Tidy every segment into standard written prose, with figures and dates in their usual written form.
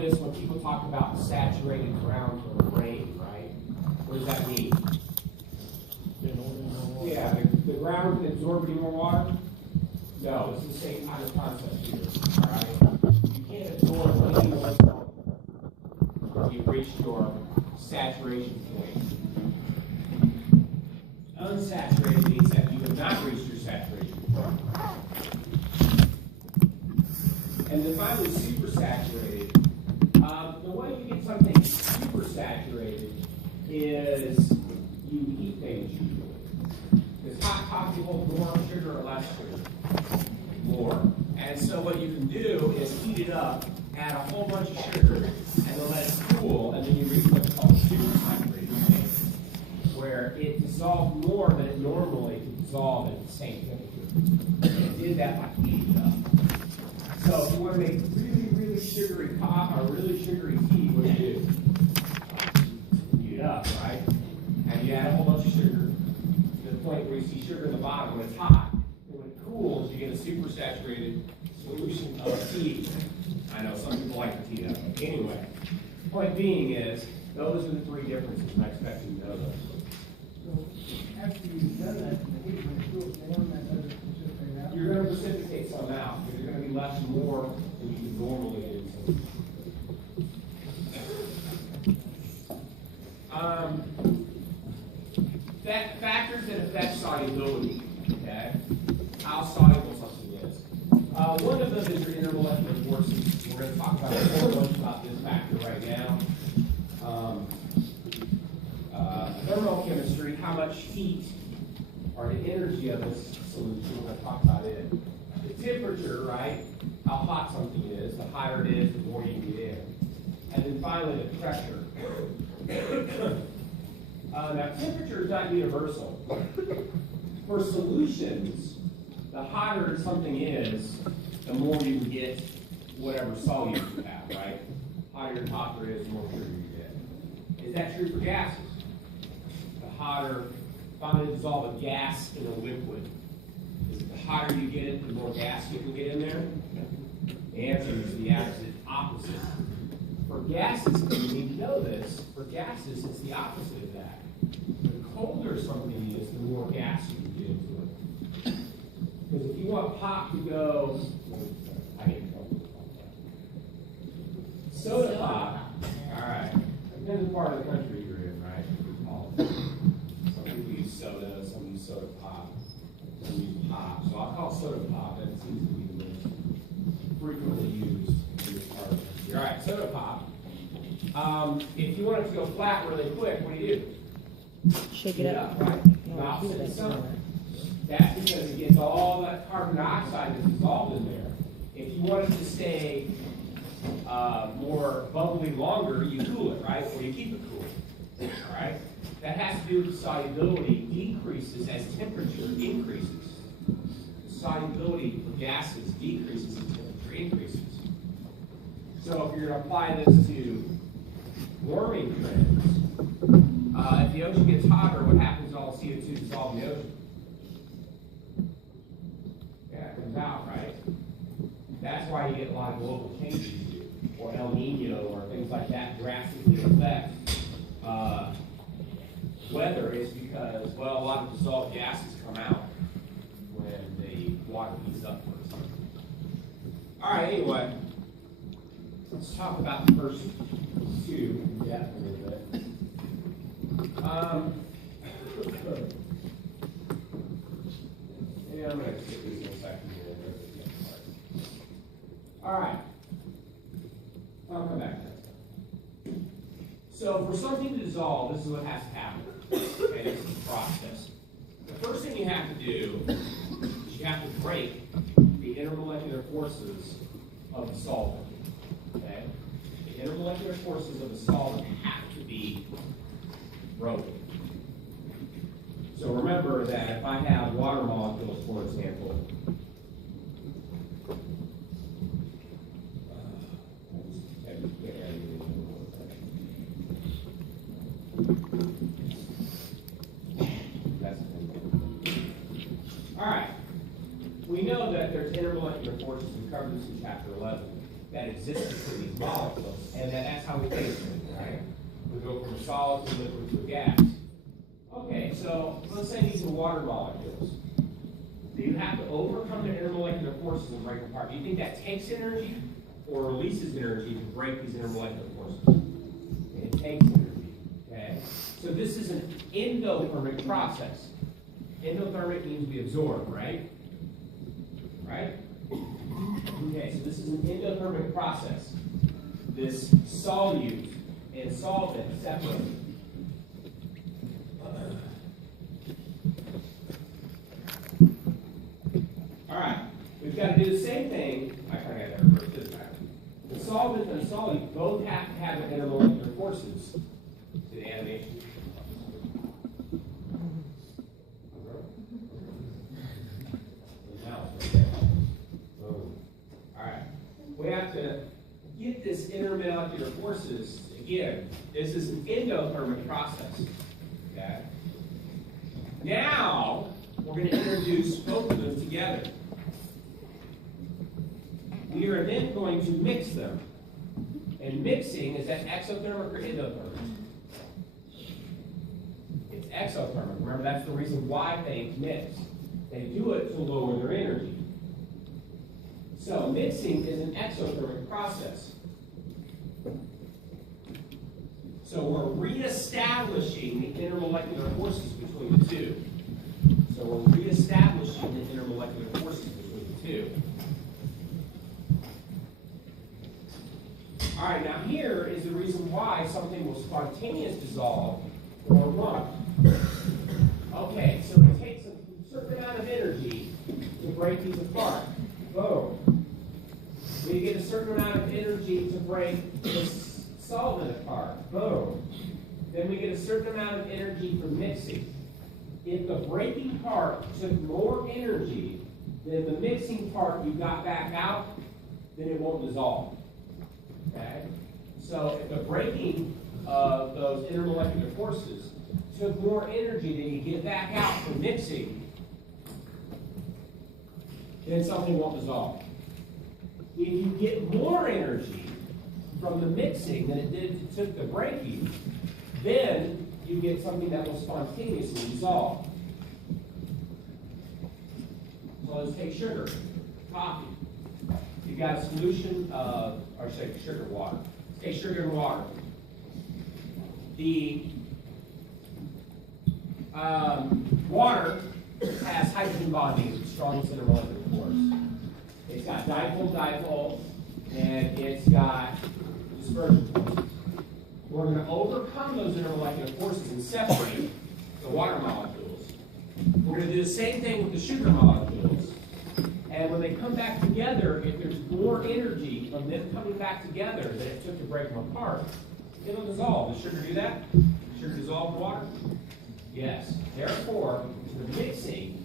notice when people talk about saturated ground or rain, right? What does that mean? Yeah, the ground can absorb any more water? No, it's the same kind of concept here, all right? You can't absorb any more salt until you've reached your saturation point. Unsaturated means that you have not reached your saturation point. And then finally, supersaturated. The way you get something supersaturated is you heat things usually. Does hot coffee hold more sugar or less sugar? More. And so what you can do is heat it up, add a whole bunch of sugar, and then let it cool, and then you reach what's called supersaturated state, where it dissolved more than it normally could dissolve at the same temperature. And it did that by heating it up. So if you want to make really, really sugary coffee or really sugary tea, what do? Heat it up, right? And you add a whole bunch of sugar to the point where you see sugar in the bottom when it's hot. And when it cools, you get a supersaturated solution of tea. I know some people like the tea that way. Anyway, the point being is, those are the three differences, and I expect you to know those. So after you've done that, the heat when it cools down, that doesn't precipitate out? You're going to precipitate some out, because you're going to be less more than you normally do. Factors that affect solubility, okay? How soluble something is. One of them is your intermolecular forces. We're going to talk about a whole bunch about this factor right now. Thermochemistry, how much heat or the energy of this solution, we're going to talk about it. The temperature, right? How hot something is. The higher it is, the more you can get in. And then finally, the pressure. Now, temperature is not universal. For solutions, the hotter something is, the more you can get whatever solute you have, right? Hotter your copper is, the more sugar you get. Is that true for gases? The hotter, if I'm going to dissolve a gas in a liquid, is it the hotter you get it, the more gas you can get in there? The answer is the opposite. For gases, and you need to know this, for gases, it's the opposite of that. The colder something is, the more gas you can get into it. Because if you want pop to go, I hate soda pop. All right. Depends on the part of the country you're in, right? Some people use soda, some use soda pop, some use pop. So I'll call soda pop, and it seems to be the most frequently used in this part of the country. All right, soda pop. If you want it to go flat really quick, what do? Shake it up. Right? Opposite of sun. That's because it gets all that carbon dioxide that's dissolved in there. If you want it to stay more bubbly longer, you cool it, right? Or you keep it cool. All right? That has to do with solubility decreases as temperature increases. Solubility for gases decreases as temperature increases. So if you're going to apply this to warming trends, if the ocean gets hotter, what happens to all CO2 dissolved in the ocean? Yeah, it comes out, right? That's why you get a lot of global changes, or El Nino, or things like that drastically affect weather, is because, well, a lot of dissolved gases come out when the water heats up first. All right, anyway, let's talk about the first two in depth a little bit. Yeah, I'm going to skip this in a second here. All right. I'll come back to that. So for something to dissolve, this is what has to happen. Okay, this is the process. The first thing you have to do is you have to break the intermolecular forces of the solvent. Okay? The intermolecular forces of the solvent have to be broken. So remember that if I have water molecules, for example, we know that there's intermolecular forces. We covered this in chapter 11. that exists between these molecules, and that's how we phase them, right? We go from a solid to a liquid to a gas. Okay, so let's say these are water molecules. Do you have to overcome the intermolecular forces and break them apart? Do you think that takes energy or releases energy to break these intermolecular forces? It takes energy, okay? So this is an endothermic process. Endothermic means we absorb, right? Right? Okay, so this is an endothermic process. This solute and solvent separate. All right, we've got to do the same thing. I kind of got that reversed this time. The solvent and the solute both have to have intermolecular forces. See the animation? We have to get this intermolecular forces. Again, this is an endothermic process. Okay? Now, we're going to introduce both of them together. We are then going to mix them. And mixing, is that exothermic or endothermic? It's exothermic. Remember, that's the reason why they mix. They do it to lower their energy. So mixing is an exothermic process. So we're reestablishing the intermolecular forces between the two. So we're reestablishing the intermolecular forces between the two. All right, now here is the reason why something will spontaneously dissolve or won't. Okay, so it takes a certain amount of energy to break these apart. Boom. We get a certain amount of energy to break this solvent apart. Boom. Then we get a certain amount of energy for mixing. If the breaking part took more energy than the mixing part you got back out, then it won't dissolve. Okay? So if the breaking of those intermolecular forces took more energy than you get back out from mixing, then something won't dissolve. If you get more energy from the mixing than it took the breaking, then you get something that will spontaneously dissolve. So let's take sugar, coffee. You've got a solution of, or say sugar water. Let's take sugar and water. The water has hydrogen bonding, the strongest intermolecular force. It's got dipole, and it's got dispersion. We're going to overcome those intermolecular forces and separate the water molecules. We're going to do the same thing with the sugar molecules. And when they come back together, if there's more energy from them coming back together than it took to break them apart, it'll dissolve. Does sugar do that? Does sugar dissolve water? Yes. Therefore, the mixing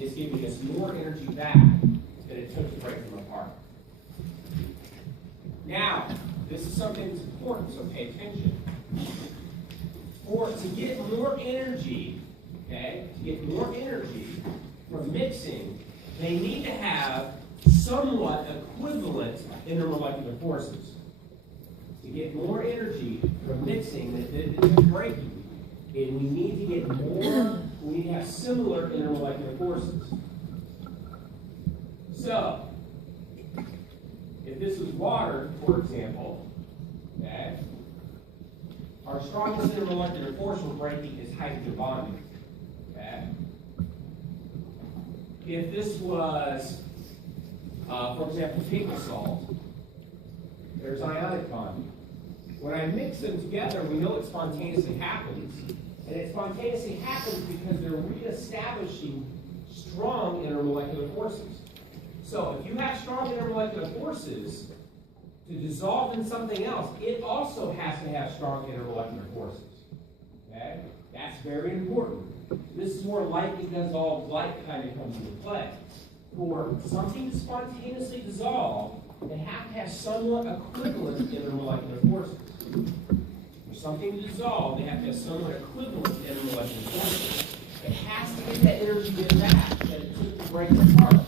is giving us more energy back than it took to break them apart. Now, this is something that's important, so pay attention. To get more energy, okay, to get more energy from mixing, they need to have somewhat equivalent intermolecular forces. To get more energy from mixing than it did to breaking, and we need to get more, we need to have similar intermolecular forces. So, if this was water, for example, okay, our strongest intermolecular force for breaking is hydrogen bonding. Okay? If this was, for example, table salt, there's ionic bonding. When I mix them together, we know it spontaneously happens. And it spontaneously happens because they're reestablishing strong intermolecular forces. So if you have strong intermolecular forces to dissolve in something else, it also has to have strong intermolecular forces. Okay? That's very important. This is where like dissolved like kind of comes into play. For something to spontaneously dissolve, they have to have somewhat equivalent intermolecular forces. For something to dissolve, they have to have somewhat equivalent intermolecular forces. It has to get that energy back that it took to break it apart.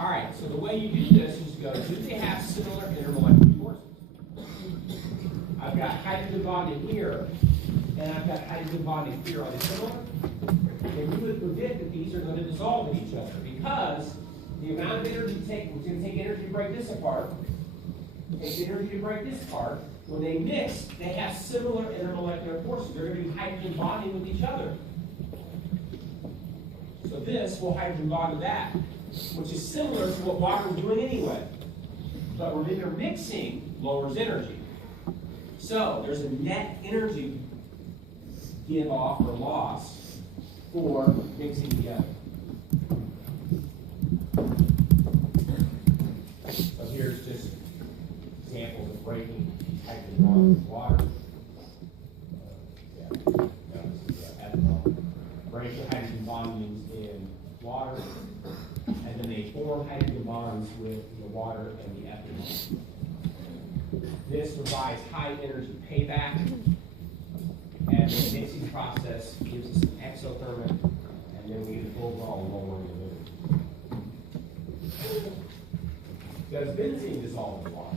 All right, so the way you do this is you go, do they have similar intermolecular forces? I've got hydrogen bonding here, and I've got hydrogen bonding here. Are they similar? And you would predict that these are going to dissolve in each other because the amount of energy it's going to take energy to break this apart. It takes energy to break this apart. When they mix, they have similar intermolecular forces. They're going to be hydrogen bonding with each other. So this will hydrogen bond to that, which is similar to what water was doing anyway. But when they're mixing, lowers energy. So there's a net energy give off or loss for mixing together. So here's just examples of breaking hydrogen bonds with water. Ethanol. Break the hydrogen bondings in water, and then they form hydrogen bonds with the water and the ethanol. This provides high energy payback, and the mixing process gives us an exothermic, and then we get an overall lowering of energy. Does benzene dissolve in water?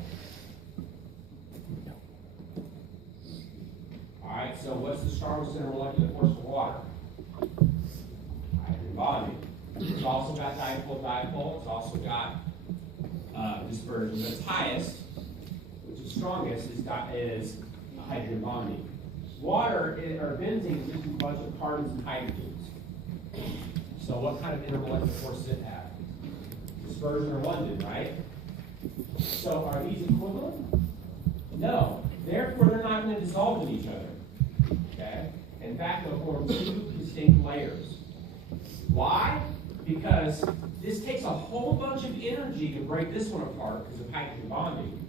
All right, so what's the strongest intermolecular force for water? Hydrogen bonding. It's also got dipole-dipole. It's also got dispersion. But its highest, which is strongest, is hydrogen bonding. Water, or benzene, is just a bunch of carbons and hydrogens. So what kind of intermolecular force does it have? Dispersion or London, right? So are these equivalent? No. Therefore, they're not going to dissolve in each other. Okay? In fact, they'll form two distinct layers. Why? Because this takes a whole bunch of energy to break this one apart because of hydrogen bonding.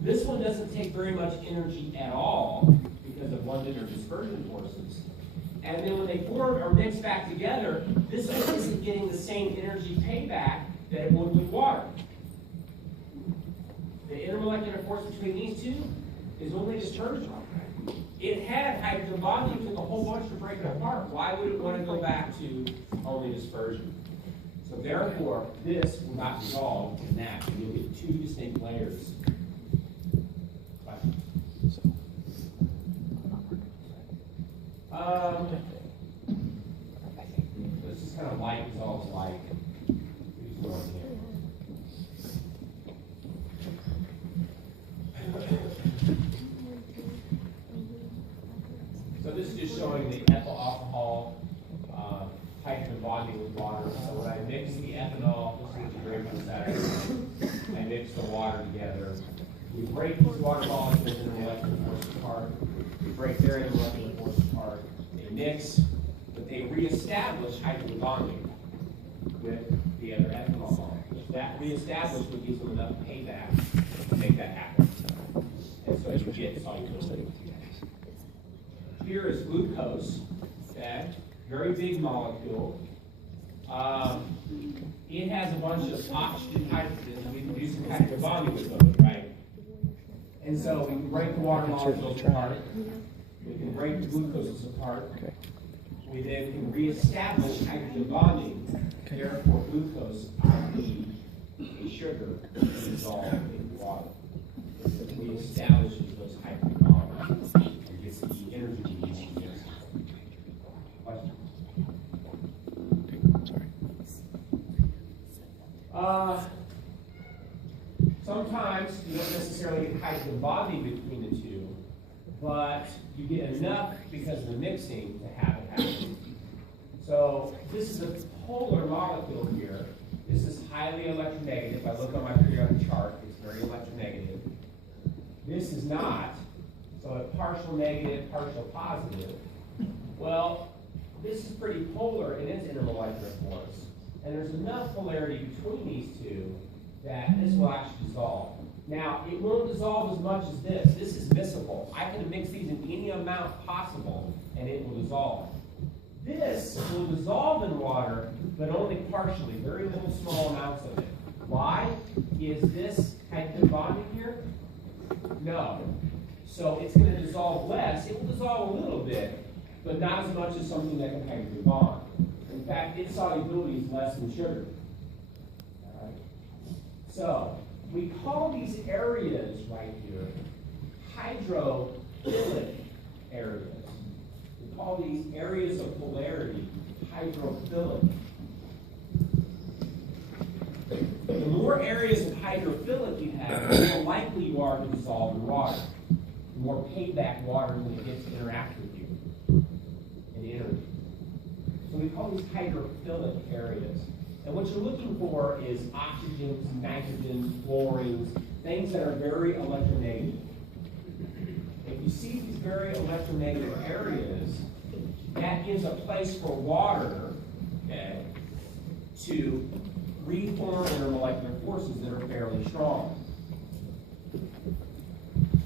This one doesn't take very much energy at all because of London or dispersion forces. And then when they form or mix back together, this one isn't getting the same energy payback that it would with water. The intermolecular force between these two is only dispersion. It had hydrogen bonding, took a whole bunch to break it apart. Why would it want to go back to only dispersion? So therefore, this will not dissolve in that. You'll get two distinct layers. This is kind of like dissolves like. So this is just showing the ethyl alcohol hydrogen bonding with water. So when I mix the ethanol, this is the grape on Saturday, I mix the water together. We break these water molecules in the molecular force apart. We break their intermolecular force apart. They mix, but they reestablish hydrogen bonding with the other ethanol molecules. That reestablished would give them enough payback to make that happen. And so you get solubility. Here is glucose, okay? Very big molecule. It has a bunch of oxygen hydrogens, and we can do some hydrogen bonding with those, right? And so we can break the water molecules apart. We can break the glucoses apart. We then can reestablish hydrogen bonding. Therefore, glucose, i.e., a sugar, is dissolved in water. It reestablishes those hydrogen bonds and gets the energy we need to use. Question? Sometimes you don't necessarily get hydrogen bonding between the two, but you get enough because of the mixing to have it happen. So this is a polar molecule here. This is highly electronegative. If I look on my periodic chart, it's very electronegative. This is not. So a partial negative, partial positive. Well, this is pretty polar in its intermolecular force. And there's enough polarity between these two that this will actually dissolve. Now, it won't dissolve as much as this. This is miscible. I can mix these in any amount possible, and it will dissolve. This will dissolve in water, but only partially, very little small amounts of it. Why? Is this hydrogen bonding here? No. So it's going to dissolve less. It will dissolve a little bit, but not as much as something that can hydrogen bond. In fact, its solubility is less than sugar. Right? So we call these areas right here hydrophilic areas. We call these areas of polarity hydrophilic. The more areas of hydrophilic you have, the more likely you are to dissolve in water. The more payback water is going to get to interact with you and energy. So we call these hydrophilic areas. And what you're looking for is oxygens, nitrogens, fluorines, things that are very electronegative. If you see these very electronegative areas, that gives a place for water, okay, to reform intermolecular forces that are fairly strong.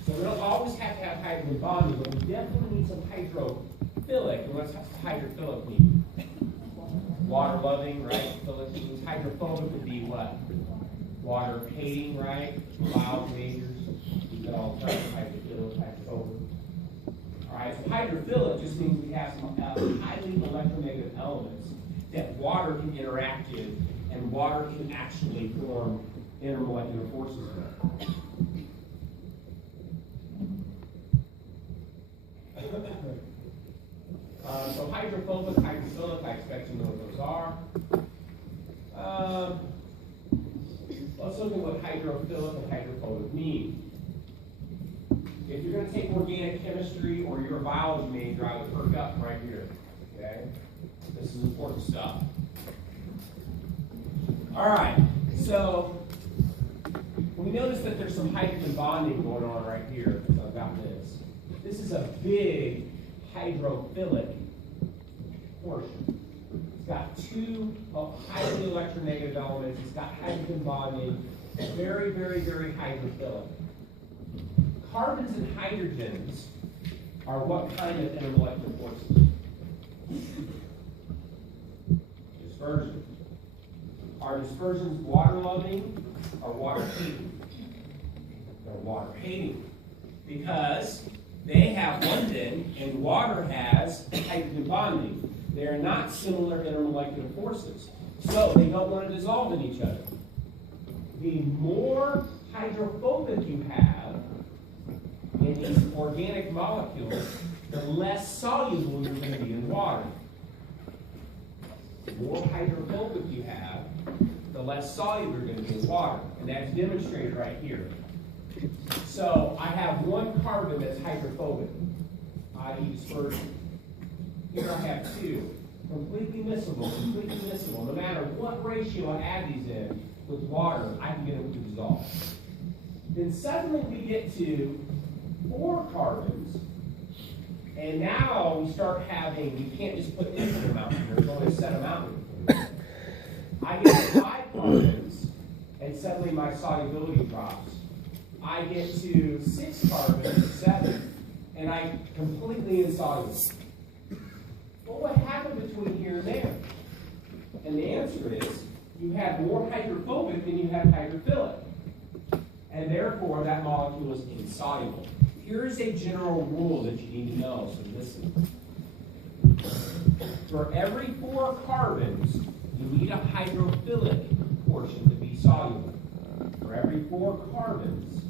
So we don't always have to have hydrogen bonding, but we definitely need some hydrophilic. And what's hydrophilic mean? Water loving, right? Philic means hydrophobic would be what? Water hating, right? Loud majors. We've got all types of hydrophilic, hydrophobic. All right, so hydrophilic just means we have some highly electronegative elements that water can interact with, and water can actually form intermolecular forces with. So hydrophobic, hydrophilic, I expect you to know what those are. Let's look at what hydrophilic and hydrophobic mean. If you're going to take organic chemistry or you're a biology major, I would perk up right here. Okay? This is important stuff. All right, so we notice that there's some hydrogen bonding going on right here. So I've got this. This is a big hydrophilic portion. It's got two highly electronegative elements. It's got hydrogen bonding. Very, very, very hydrophilic. Carbons and hydrogens are what kind of intermolecular forces? Dispersion. Are dispersions water loving or water hating? They're water hating because they have London and water has hydrogen bonding. They are not similar intermolecular forces, so they don't want to dissolve in each other. The more hydrophobic you have in these organic molecules, the less soluble you're going to be in water. The more hydrophobic you have, the less soluble you're going to be in water. And that's demonstrated right here. So I have one carbon that's hydrophobic, i.e. dispersion. Here I have two. Completely miscible, completely miscible. No matter what ratio I add these in with water, I can get them to dissolve. Then suddenly we get to 4 carbons, and now we start having, you can't just put infinite amounts in here, there's only a set amount. I get to 5 carbons, and suddenly my solubility drops. I get to 6 carbons, 7, and I'm completely insoluble. Well, what happened between here and there? And the answer is, you have more hydrophobic than you have hydrophilic. And therefore, that molecule is insoluble. Here is a general rule that you need to know, so listen. For every 4 carbons, you need a hydrophilic portion to be soluble. For every 4 carbons,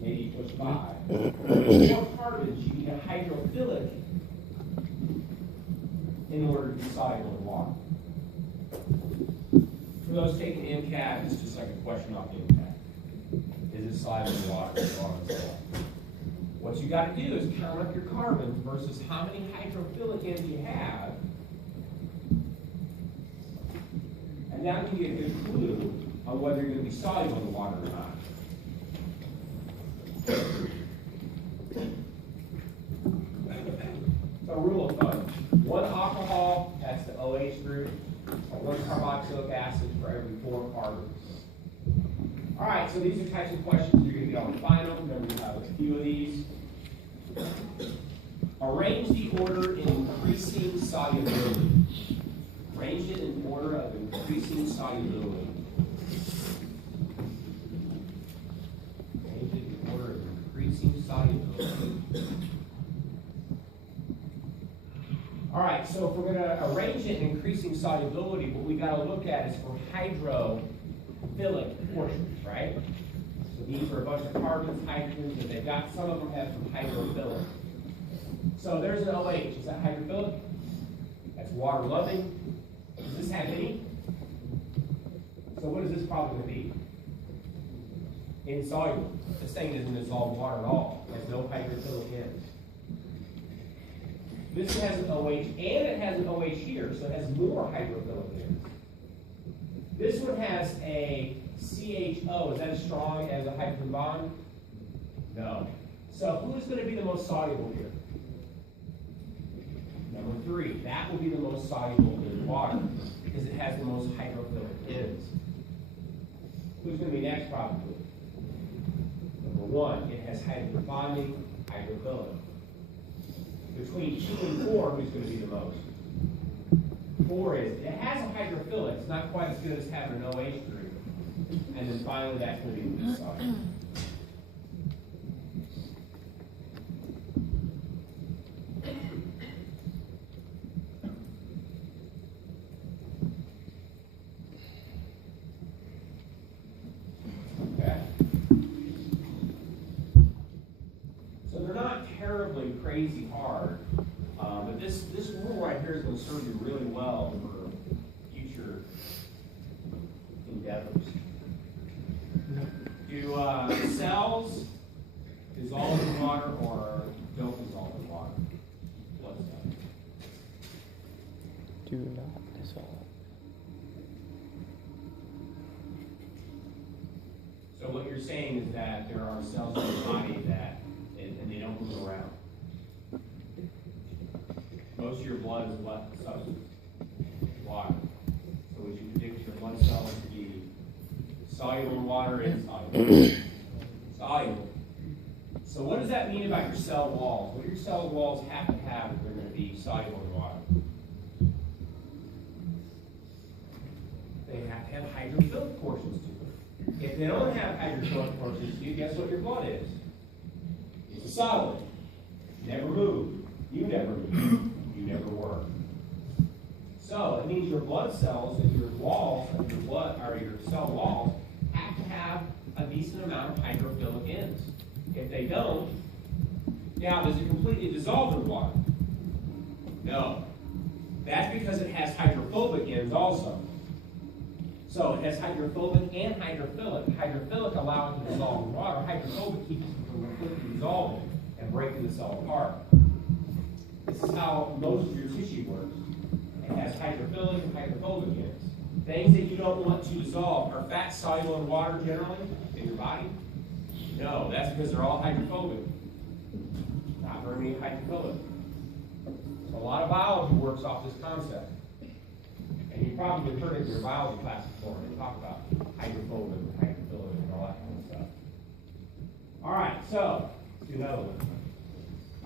maybe push 5. For every 4 carbons, you need a hydrophilic in order to be soluble in water. For those taking MCAT, it's just like a question off the MCAT. Is it soluble in water? What you got to do is count up your carbons versus how many hydrophilic ends you have, and that'll give you a good clue on whether you're going to be soluble in water or not. So rule of thumb, 1 alcohol, that's the OH group, or 1 carboxylic acid for every 4 carbons. All right, so these are types of questions you're going to get on the final. Remember, we have a few of these. Arrange the order in increasing solubility. Arrange it in order of increasing solubility. Arrange it in order of increasing solubility. All right, so if we're going to arrange it in increasing solubility, what we got to look at is for hydrophilic hydrophilic portions, right? So these are a bunch of carbons, hydrogens, and they've got, some of them have some hydrophilic. So there's an OH. Is that hydrophilic? That's water loving. Does this have any? So what is this probably going to be? Insoluble. This thing doesn't dissolve water at all. It has no hydrophilic ends. This has an OH, and it has an OH here, so it has more hydrophilic ends. This one has a CHO. Is that as strong as a hydrogen bond? No. So who is going to be the most soluble here? Number 3. That will be the most soluble in water because it has the most hydrophilic ends. Who's going to be next probably? Number 1. It has hydrogen bonding, hydrophilic. Between 2 and 4, who's going to be the most? 4 is, it has a hydrophilic. It's not quite as good as having an OH group. And then finally, that's going to be the least soluble. Terribly crazy hard, but this rule right here is going to serve you really well for future endeavors. Do cells dissolve in water or don't dissolve in water? Blood cells. Do not dissolve. So what you're saying is that there are cells in the body that and they don't move around. Most of your blood is what substance? Water. So would you predict your blood cells to be soluble in water and insoluble? Soluble. So what does that mean about your cell walls? What do your cell walls have to have if they're going to be soluble in water? They have to have hydrophilic portions to them. If they don't have hydrophilic portions to you, guess what your blood is? It's a solid. Never move. You never move. You never work. So it means your blood cells and your walls of your blood or your cell walls have to have a decent amount of hydrophilic ends. If they don't, now does it completely dissolve in water? No. That's because it has hydrophobic ends also. So it has hydrophobic and hydrophilic. Hydrophilic allow it to dissolve in water. Hydrophobic keeps it from completely dissolving and breaking the cell apart. This is how most of your tissue works. It has hydrophilic and hydrophobic ends. Things that you don't want to dissolve are fat soluble in water generally in your body? No, that's because they're all hydrophobic. Not very many hydrophilic. So a lot of biology works off this concept. And you probably heard it in your biology class before. They talk about hydrophobic and hydrophilic and all that kind of stuff. All right, so let's do another one.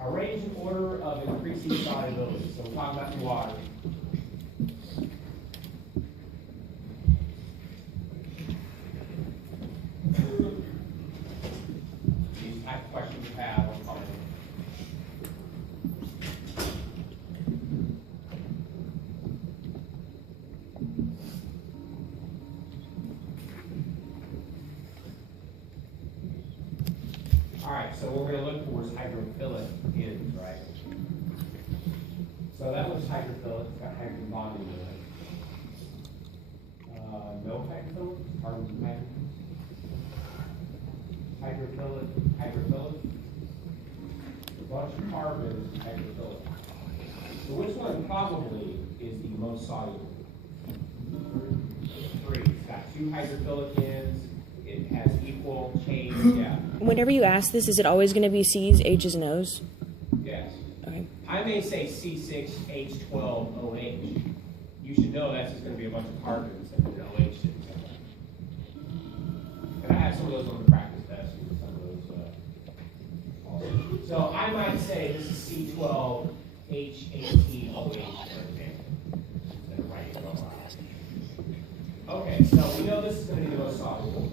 Arrange in order of increasing solubility. So we're talking about the water. These type of questions you have on comment. All right, so what we're going to look for is hydrophilic ends, right? So that was hydrophilic, it's got hydrogen bonding in it. No hydrophilic, carbons and hydrogens. Hydrophilic, hydrophilic. A bunch of carbons, hydrophilic. So which one probably is the most soluble? 3. It's got 2 hydrophilic ends. It has equal change, yeah. Whenever you ask this, is it always going to be C's, H's, and O's? Yes. Okay. I may say C6H12OH. You should know that's just going to be a bunch of carbons and an OH sitting somewhere. And I have some of those on the practice test. Some of those. Also. So I might say this is C12H18OH, for example. Instead of writing it all out. Okay, so we know this is going to be the most soluble.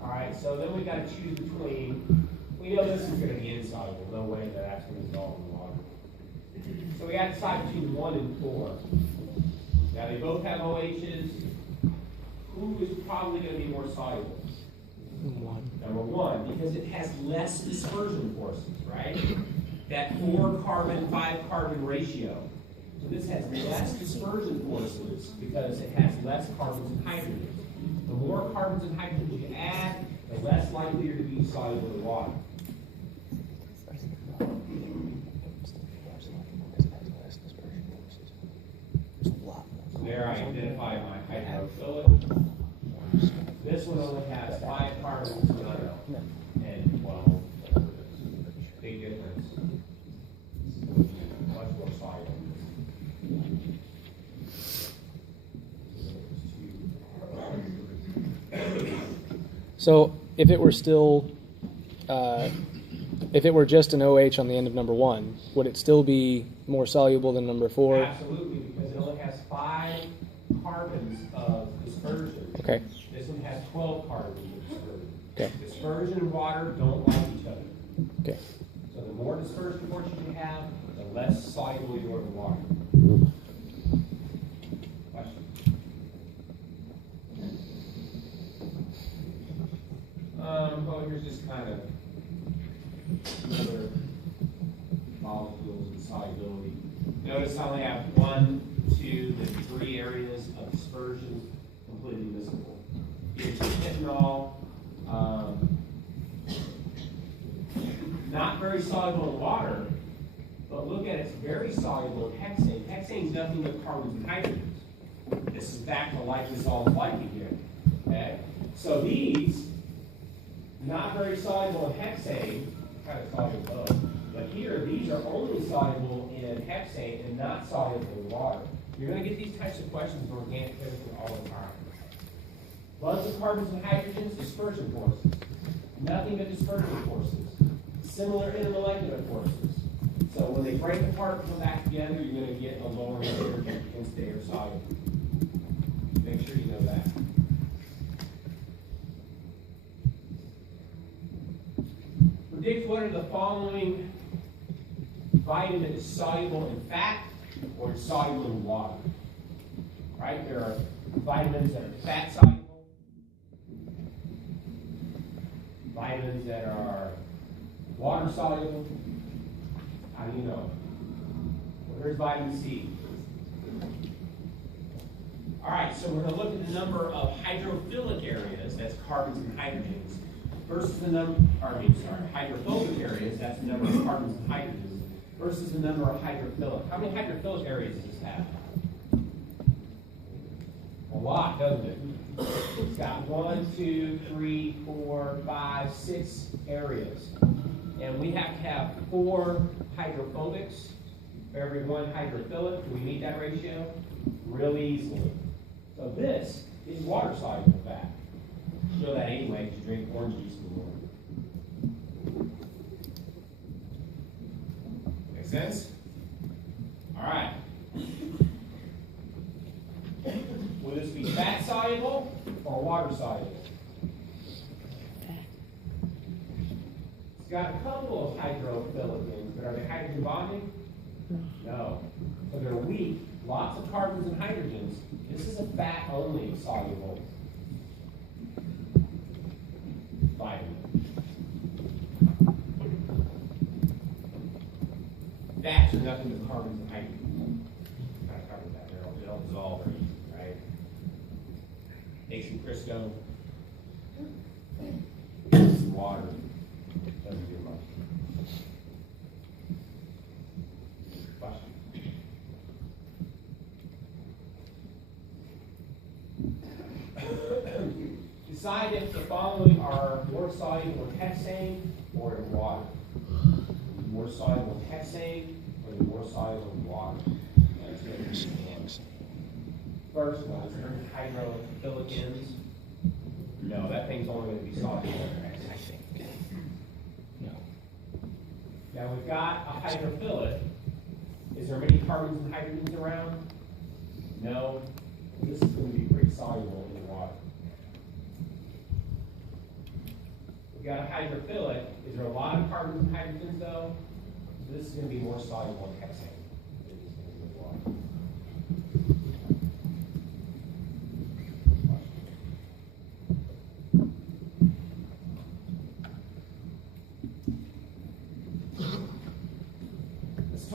All right, so then we've got to choose between, we know this is going to be insoluble, no way that that's going to dissolve in water. So we got to decide between 1 and 4. Now they both have OHs. who is probably going to be more soluble? Number one, because it has less dispersion forces, right? That 4 carbon, 5 carbon ratio. So this has less dispersion forces because it has less carbons and hydrogens. The more carbons and hydrogens you add, the less likely you're to be soluble in water. So there I identify my hydrophilic. This one only has 5 carbons and 12. Big difference. Much more soluble. So if it were still, if it were just an OH on the end of number 1, would it still be more soluble than number 4? Absolutely, because it only has 5 carbons of dispersion. Okay. This one has 12 carbons of dispersion. Okay. Dispersion and water don't like each other. Okay. So the more dispersion forces you have, the less soluble you are in water. Question? Here's just kind of other molecules and solubility. Notice I only have 1, 2, and 3 areas of dispersion completely visible. Here's ethanol. Not very soluble in water, but look at it, it's very soluble in hexane. Hexane is nothing but carbons and hydrogens. This is back to like dissolved liking here. Okay? So these, not very soluble in hexane, kind of soluble both. But here, these are only soluble in hexane and not soluble in water. You're going to get these types of questions in organic chemistry all the time. Bunch of carbons and hydrogens, dispersion forces. Nothing but dispersion forces. Similar intermolecular forces. So when they break apart and come back together, you're going to get a lower energy and stay or soluble. Make sure you know that. Predict what of the following vitamin is soluble in fat or is soluble in water. Right? There are vitamins that are fat soluble, vitamins that are water soluble. How do you know? Well, here's vitamin C. All right, so we're going to look at the number of hydrophilic areas, that's carbons and hydrogens, versus the number, hydrophobic areas, that's the number of carbons and hydrogens, versus the number of hydrophilic. How many hydrophilic areas does this have? A lot, doesn't it? It's got 1, 2, 3, 4, 5, 6 areas. And we have to have 4 hydrophobics for every 1 hydrophilic. Can we meet that ratio? Really easily. So this is water-soluble fat. Show that anyway if you drink orange juice in the morning. Make sense? All right. Will this be fat-soluble or water-soluble? It's got a couple of hydrophilic things, but are they hydrogen bonding? No. So they're weak, lots of carbons and hydrogens. This is a fat-only soluble vitamin. Fats are nothing but carbons and hydrogens. Kind of covered that. They don't dissolve very easily, right? Take some Crisco, some water. Doesn't do much. Question? Decide if the following are more soluble in hexane or in water. More soluble in hexane or more soluble in water. That's going to be first one, is there any hydrophilic ends? No, that thing's only going to be soluble in hexane. No. Now we've got a hydrophilic. Is there many carbons and hydrogens around? No. This is going to be pretty soluble in water. We've got a hydrophilic. Is there a lot of carbons and hydrogens though? So this is going to be more soluble in hexane than it's going to be in water.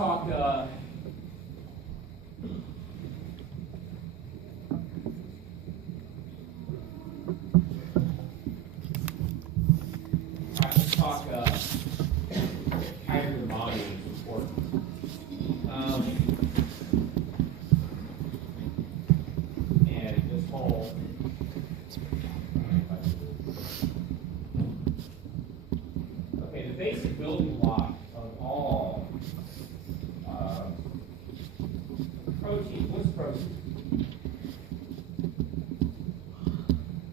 talk. Let's talk hydrogen bonding is important. And this whole okay, the basic building block of all protein. What's protein?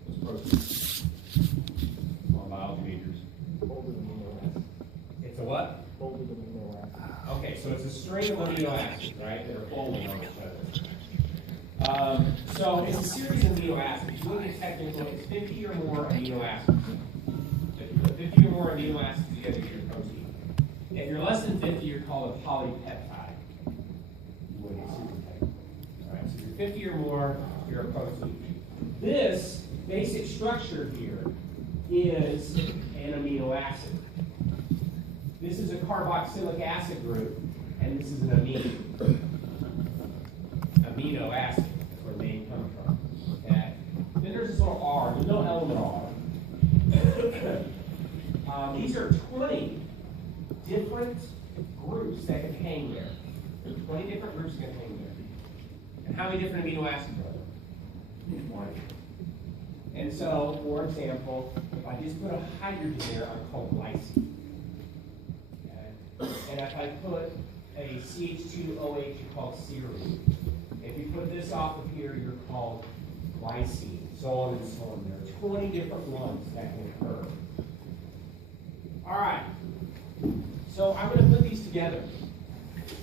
What's protein? Come on, biology majors. It's a what? Okay, so it's a string of amino acids, right, that are folding on each other. So it's a series of amino acids. If you look at technical, it's 50 or more amino acids. So if you put 50 or more amino acids together, you get a protein. If you're less than 50, you're called a polypeptide. You wouldn't get superpeptide. All right, so if you're 50 or more, you're a protein. This basic structure here is an amino acid. This is a carboxylic acid group, and this is an amine. Amino acid, that's where the name comes from. Okay? Then there's this little R, there's no element R. These are 20 different groups that can hang there. There are 20 different groups that can hang there. And how many different amino acids are there? 20. And so, for example, if I just put a hydrogen there, I'm called glycine. And if I put a CH2OH, you're called serine. If you put this off of here, you're called glycine, so on and so on. There are 20 different ones that can occur. All right, so I'm going to put these together.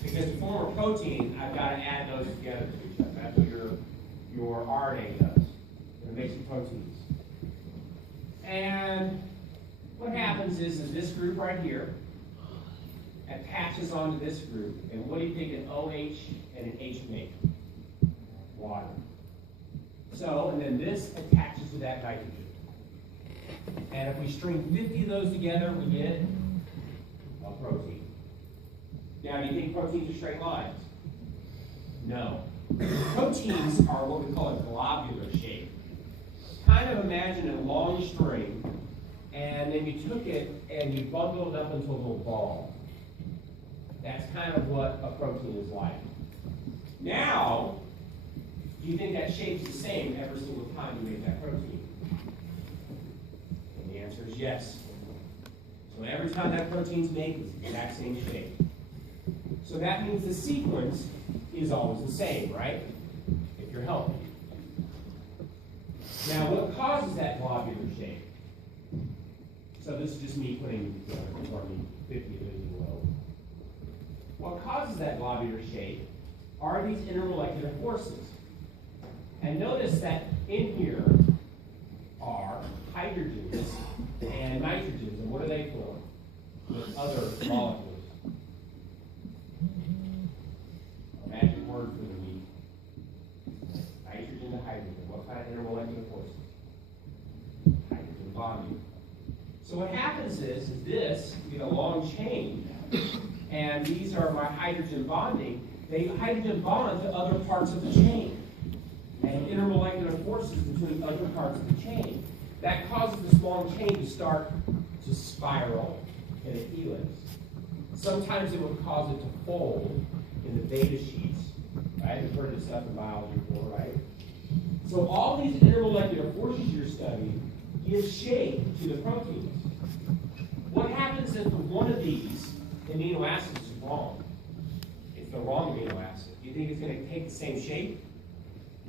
Because to form a protein, I've got to add those together to each other. That's what your RNA does. It makes the proteins. And what happens is this group right here attaches onto this group, and what do you think an OH and an H make? Water. So, and then this attaches to that nitrogen. And if we string 50 of those together, we get a protein. Now, do you think proteins are straight lines? No. Proteins are what we call a globular shape. Kind of imagine a long string, and then you took it and you bundled it up into a little ball. That's kind of what a protein is like. Now, do you think that shape's the same every single time you make that protein? And the answer is yes. So every time that protein's made, it's the exact same shape. So that means the sequence is always the same, right? If you're healthy. Now, what causes that globular shape? So this is just me putting 50 of these in a row. What causes that globular shape are these intermolecular forces. And notice that in here are hydrogens and nitrogens. And what do they form with other molecules? A magic word for the week. Nitrogen to hydrogen. What kind of intermolecular forces? Hydrogen bonding. So what happens is this, you get a long chain, and these are my hydrogen bonding. They hydrogen bond to other parts of the chain. And intermolecular forces between other parts of the chain. That causes this long chain to start to spiral in a helix. Sometimes it would cause it to fold in the beta sheets. Right? You've heard this stuff in biology before, right? So all these intermolecular forces you're studying give shape to the proteins. What happens if one of these amino acids is wrong? It's the wrong amino acid. Do you think it's going to take the same shape?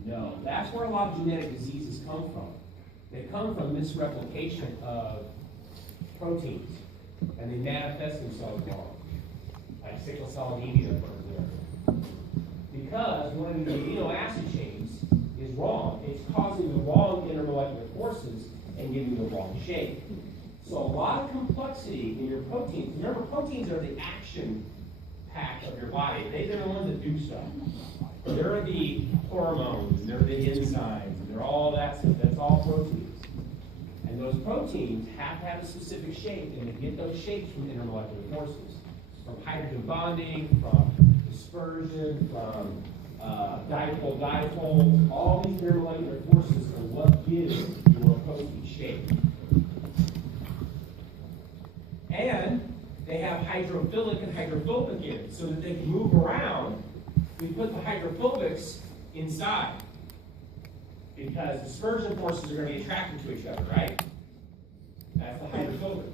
No. That's where a lot of genetic diseases come from. They come from misreplication of proteins, and they manifest themselves wrong, like sickle cell anemia, for example. Because one of the amino acid chains is wrong. It's causing the wrong intermolecular forces and giving the wrong shape. So a lot of complexity in your proteins. Remember, proteins are the action pack of your body. They're the ones that do stuff. They're the hormones, they're the enzymes, they're all that stuff. That's all proteins. And those proteins have to have a specific shape, and they get those shapes from intermolecular forces. from hydrogen bonding, from dispersion, from dipole, all these intermolecular forces are what gives your opposing shape. And they have hydrophilic and hydrophobic ends, so that they can move around. We put the hydrophobics inside, because dispersion forces are going to be attracted to each other, right? That's the hydrophobic.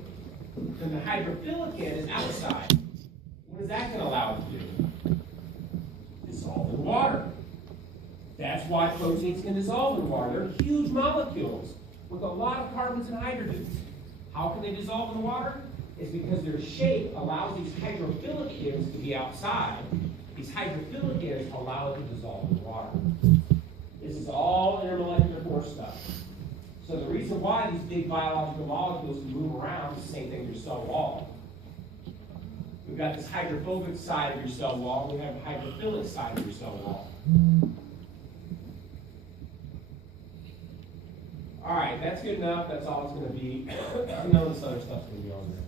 Then the hydrophilic end is outside. What is that going to allow it to do? Dissolve in water. That's why proteins can dissolve in water. They're huge molecules with a lot of carbons and hydrogens. How can they dissolve in water? It's because their shape allows these hydrophilic ends to be outside. These hydrophilic ends allow it to dissolve in water. This is all intermolecular force stuff. So the reason why these big biological molecules can move around is the same thing as your cell wall. We've got this hydrophobic side of your cell wall. We have a hydrophilic side of your cell wall. All right, that's good enough. That's all it's going to be. None of this other stuff's going to be on there.